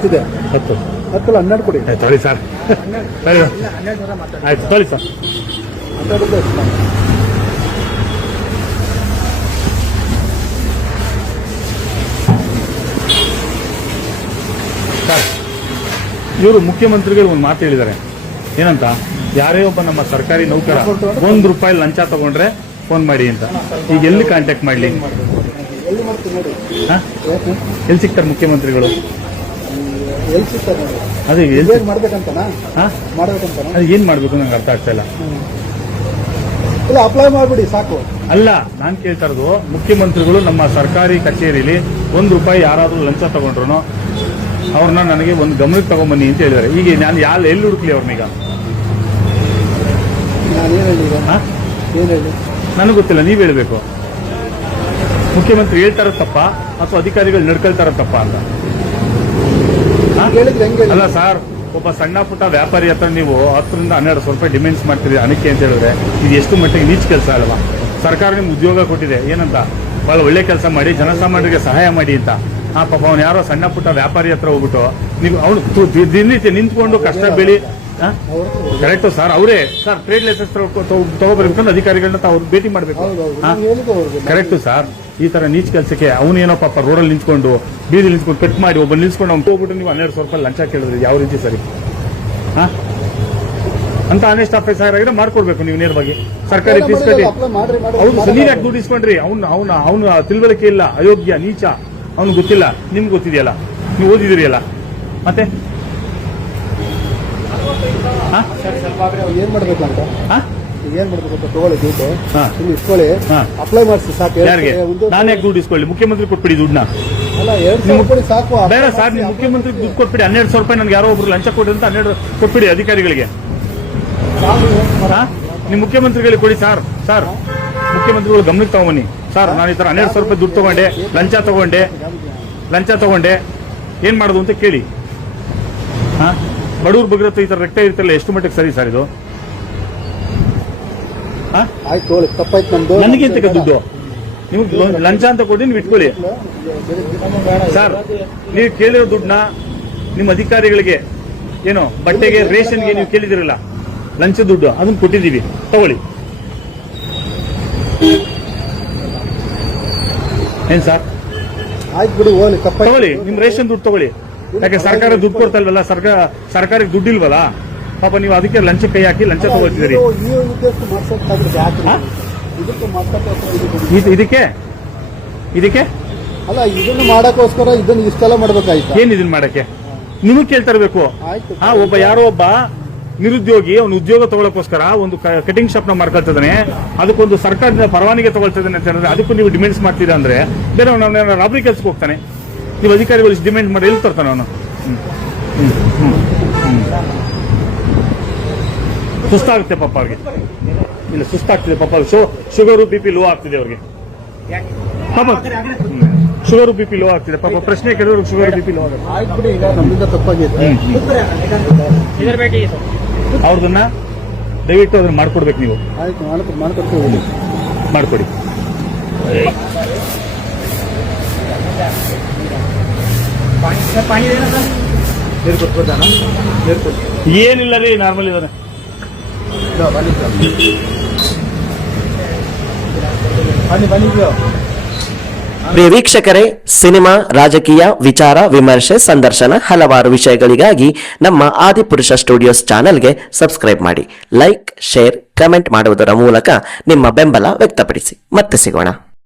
ಎಷ್ಟಿದೆ? 10. 10 12 ಕೊಡಿ. ತೊಳಿ ಸರ್, ಆಯ್ತು ತೊಳಿ ಸರ್. 12 ಎಷ್ಟು ಸರ್? ಇವರು ಮುಖ್ಯಮಂತ್ರಿಗಳು ಒಂದು ಮಾತು ಹೇಳಿದ್ದಾರೆ, ಏನಂತ, ಯಾರೇ ಒಬ್ಬ ನಮ್ಮ ಸರ್ಕಾರಿ ನೌಕರ ₹1 ಲಂಚ ತಗೊಂಡ್ರೆ ಫೋನ್ ಮಾಡಿ ಅಂತ. ಈಗ ಎಲ್ಲಿ ಕಾಂಟ್ಯಾಕ್ಟ್ ಮಾಡಲಿ? ಎಲ್ಲಿ ಸಿಗ್ತಾರೆ ಮುಖ್ಯಮಂತ್ರಿಗಳು? ಅದೇ ಏನ್ ಮಾಡ್ಬೇಕು ನಂಗೆ ಅರ್ಥ ಆಗ್ತಾ ಇಲ್ಲ. ಅಪ್ಲೈ ಮಾಡ್ಬಿಡಿ ಸಾಕು. ಅಲ್ಲ, ನಾನ್ ಕೇಳ್ತಾ ಇರೋದು, ಮುಖ್ಯಮಂತ್ರಿಗಳು ನಮ್ಮ ಸರ್ಕಾರಿ ಕಚೇರಿಯಲ್ಲಿ ₹1 ಯಾರಾದ್ರೂ ಲಂಚ ತಗೊಂಡ್ರು ಅವ್ರನ್ನ ನನಗೆ ಒಂದು ಗಮನಕ್ಕೆ ತಗೊಂಬನ್ನಿ ಅಂತ ಹೇಳಿದ್ದಾರೆ. ಈಗ ನಾನು ಎಲ್ಲಿ ಹುಡುಕ್ಲಿ ಅವ್ರನ್ನೀಗ? ನನಗೆ ಗೊತ್ತಿಲ್ಲ, ನೀವ್ ಹೇಳ್ಬೇಕು. ಮುಖ್ಯಮಂತ್ರಿ ಹೇಳ್ತಾರ ತಪ್ಪ ಅಥವಾ ಅಧಿಕಾರಿಗಳು ನಡ್ಕೊಳ್ತಾರ ತಪ್ಪ ಅಂತ? ಅಲ್ಲ ಸರ್, ಒಬ್ಬ ಸಣ್ಣ ಪುಟ್ಟ ವ್ಯಾಪಾರಿ ಹತ್ರ ನೀವು 10 ರಿಂದ 12 ಸಾವಿರ ರೂಪಾಯಿ ಡಿಮ್ಯಾಂಡ್ಸ್ ಮಾಡ್ತೀರಿ ಹಣಕ್ಕೆ ಅಂತ ಹೇಳಿದ್ರೆ ಇದು ಎಷ್ಟು ಮಟ್ಟಿಗೆ ನೀಚ್ ಕೆಲಸ ಅಲ್ವಾ? ಸರ್ಕಾರ ನಿಮ್ಗೆ ಉದ್ಯೋಗ ಕೊಟ್ಟಿದೆ, ಏನಂತ, ಬಹಳ ಒಳ್ಳೆ ಕೆಲಸ ಮಾಡಿ ಜನಸಾಮಾನ್ಯರಿಗೆ ಸಹಾಯ ಮಾಡಿ ಅಂತ. ಪಾಪ ಅವ್ನು ಯಾರೋ ಸಣ್ಣ ಪುಟ್ಟ ವ್ಯಾಪಾರಿ ಹತ್ರ ಹೋಗ್ಬಿಟ್ಟು ನೀವು ಅವನು ದಿನನಿತ್ಯ ನಿಂತ್ಕೊಂಡು ಕಷ್ಟ ಬೆಳಿ. ಕರೆಕ್ಟು ಸರ್, ಅವರೇ ಸರ್ ಟ್ರೇಡ್ ಲೈಸೆನ್ಸ್ ತಗೋಬರ್ಬೇಕಂತ ಅಧಿಕಾರಿಗಳನ್ನ ಅವ್ರು ಭೇಟಿ ಮಾಡಬೇಕು. ಕರೆಕ್ಟು ಸರ್, ಈ ತರ ನೀಚ್ ಕೆಲಸಕ್ಕೆ ಅವನೇನೋ ಪಾಪ ರೋಡಲ್ಲಿ ನಿಂತ್ಕೊಂಡು ಬೀದಿಲಿ ನಿಂತ್ಕೊಂಡು ಕಟ್ ಮಾಡಿ ಒಬ್ಬ ನಿಲ್ಸ್ಕೊಂಡು ಅವ್ನು ಹೋಗ್ಬಿಟ್ಟು ನೀವು 12 ಸಾವಿರ ರೂಪಾಯಿ ಲಂಚ ಕೇಳಿದ್ರಿ, ಯಾವ ರೀತಿ ಸರಿ? ಅಂತ ಆನೆಸ್ಟ್ ಆಫೀಸರ್ ಆಗಿದ್ರೆ ಮಾಡ್ಕೊಡ್ಬೇಕು ನೀವು ನೇರವಾಗಿ ಸರ್ಕಾರಿ ಫೀಸ್ ಕಟ್ಟಿ. ಅವ್ನು ನೀವ್ ಯಾಕೆ ದುಡ್ಡು ಇಸ್ಕೊಂಡ್ರಿ? ಅವ್ನು ತಿಳುವಳಿಕೆ ಇಲ್ಲ, ಅಯೋಗ್ಯ, ನೀಚ, ಅವ್ನು ಗೊತ್ತಿಲ್ಲ, ನಿಮ್ಗೆ ಗೊತ್ತಿದೆಯಲ್ಲ, ನೀವು ಓದಿದಿರಿ ಅಲ್ಲ, ಮತ್ತೆ ಏನ್ ಮಾಡ್ಬೇಕು ಅಂತ ತಗೊಳ್ಳಿ ದುಡ್ಡು ಇಸ್ಕೊಳ್ಳಿ, ಅಪ್ಲೈ ಮಾಡಿಸಿ ಸಾಕು. ಯಾರಿಗೆ? ನಾನು ಯಾಕೆ ದುಡ್ಡು ಇಸ್ಕೊಳ್ಳಿ? ಮುಖ್ಯಮಂತ್ರಿ ಕೊಟ್ಬಿಡಿ ದುಡ್ಡನ್ನ. ಸಾಕು. ಬೇಡ ಸರ್, ನೀವು ಮುಖ್ಯಮಂತ್ರಿ ದುಡ್ಡು ಕೊಟ್ಬಿಡಿ. 12 ಸಾವಿರ ರೂಪಾಯಿ ನನ್ಗೆ ಯಾರೋ ಒಬ್ರು ಲಂಚ ಕೊಡಿ ಅಂತ 12 ಕೊಟ್ಬಿಡಿ ಅಧಿಕಾರಿಗಳಿಗೆ. ನೀವು ಮುಖ್ಯಮಂತ್ರಿಗಳಿಗೆ ಕೊಡಿ ಸರ್. ಸರ್, ಮುಖ್ಯಮಂತ್ರಿಗಳು ಗಮನಕ್ಕೆ ತಗೊಂಬನ್ನಿ ಸರ್, ನಾನು ಈ ತರ 12 ಸಾವಿರ ರೂಪಾಯಿ ದುಡ್ಡು ತಗೊಂಡೆ, ಲಂಚ ತಗೊಂಡೆ, ಏನ್ ಮಾಡೋದು ಅಂತ ಕೇಳಿ. ಬಡವ್ರ ಬಗ್ಗೆ ಈ ತರ ರೆಕ್ಟ ಇರ್ತಲ್ಲ, ಎಷ್ಟು ಮಟ್ಟಿಗೆ ಸರಿ ಸರ್ ಇದು? ನನಗಿಂತ ದುಡ್ಡು ನಿಮ್ಗೆ ಲಂಚ ಅಂತ ಕೊಡಿ, ನೀವು ಇಟ್ಕೊಳ್ಳಿ ಸರ್. ನೀವು ಕೇಳಿರೋ ದುಡ್ಡನ್ನ ನಿಮ್ಮ ಅಧಿಕಾರಿಗಳಿಗೆ, ಏನೋ ಬಟ್ಟೆಗೆ, ರೇಷನ್ಗೆ ನೀವು ಕೇಳಿದಿರಲ್ಲ ಲಂಚ ದುಡ್ಡು, ಅದನ್ನ ಕೊಟ್ಟಿದ್ದೀವಿ, ತಗೊಳ್ಳಿ. ಏನ್ ಸರ್? ಆಯ್ತು ಬಿಡಿ, ತಗೊಳ್ಳಿ, ನಿಮ್ ರೇಷನ್ ದುಡ್ಡು ತಗೊಳ್ಳಿ. ಯಾಕೆ ಸರ್ಕಾರ ದುಡ್ಡು ಕೊಡ್ತಾ ಇಲ್ವಲ್ಲ, ಸರ್ಕಾರಕ್ಕೆ ದುಡ್ಡು ಇಲ್ವಲ್ಲ, ಪಾಪ ನೀವು ಅದಕ್ಕೆ ಲಂಚ ಕೈ ಹಾಕಿ ಲಂಚ ತಗೊಳ್ತಿದ್ದೀರಿ. ಇದಕ್ಕೆ ಅಲ್ಲ, ಇದನ್ನು ಮಾಡಕ್ಕೋಸ್ಕರ ಇದನ್ನ ಇಷ್ಟೆಲ್ಲ ಮಾಡ್ಬೇಕಾಯ್ತು. ಏನ್ ಇದನ್ನ ಮಾಡಕ್ಕೆ ನಿಮಗ್ ಕೇಳ್ತಾ ಇರ್ಬೇಕು. ಒಬ್ಬ ಯಾರೋ ಒಬ್ಬ ನಿರುದ್ಯೋಗಿ ಅವ್ನು ಉದ್ಯೋಗ ತಗೊಳ್ಳೋಕೋಸ್ಕರ ಒಂದು ಕಟಿಂಗ್ ಶಾಪ್ ನ ಮಾಡ್ಕೊಳ್ತಿದ್ದಾನೆ, ಅದಕ್ಕೊಂದು ಸರ್ಕಾರದಿಂದ ಪರವಾನಗಿ ತಗೊಳ್ತಿದ್ದಾನೆ ಅಂತ ಹೇಳಿದ್ರೆ ಅದಕ್ಕೂ ನೀವು ಡಿಮ್ಯಾಂಡ್ಸ್ ಮಾಡ್ತೀರಾ ಅಂದ್ರೆ ಬೇರೆ ಅವನ ರಾಬರಿ ಕೆಲ್ಸಕ್ಕೆ ಹೋಗ್ತಾನೆ. ನೀವು ಅಧಿಕಾರಿಗಳು ಡಿಮ್ಯಾಂಡ್ ಮಾಡಿ ಎಲ್ಲಿ ತರ್ತಾನೆ ಅವನು? ಸುಸ್ತಾಗುತ್ತೆ ಪಾಪ ಅವ್ರಿಗೆ. ಇಲ್ಲ, ಸುಸ್ತಾಗ್ತಿದೆ ಪಾಪ. ಶುಗರು BP ಲೋ ಆಗ್ತಿದೆ ಅವ್ರಿಗೆ ಪಾಪ. ಶುಗರು BP ಲೋ ಆಗ್ತಿದೆ ಪಾಪ. ಪ್ರಶ್ನೆ ಕೇಳಿದ್ರು ಶುಗರ್ BP ಲೋ ಆಗುತ್ತೆ. ಅವ್ರದನ್ನ ದಯವಿಟ್ಟು ಅದನ್ನ ಮಾಡ್ಕೊಡ್ಬೇಕು ನೀವು. ಮಾಡ್ಕೊಡಿ. ಏನಿಲ್ಲ ರೀ, ನಾರ್ಮಲ್ ಇದಾನೆ. ಪ್ರಿಯ ವೀಕ್ಷಕರೇ, ಸಿನಿಮಾ, ರಾಜಕೀಯ, ವಿಚಾರ, ವಿಮರ್ಶೆ, ಸಂದರ್ಶನ ಹಲವಾರು ವಿಷಯಗಳಿಗಾಗಿ ನಮ್ಮ ಆದಿಪುರುಷ ಸ್ಟುಡಿಯೋಸ್ ಚಾನೆಲ್ಗೆ ಸಬ್ಸ್ಕ್ರೈಬ್ ಮಾಡಿ. ಲೈಕ್, ಶೇರ್, ಕಮೆಂಟ್ ಮಾಡುವುದರ ಮೂಲಕ ನಿಮ್ಮ ಬೆಂಬಲ ವ್ಯಕ್ತಪಡಿಸಿ. ಮತ್ತೆ ಸಿಗೋಣ.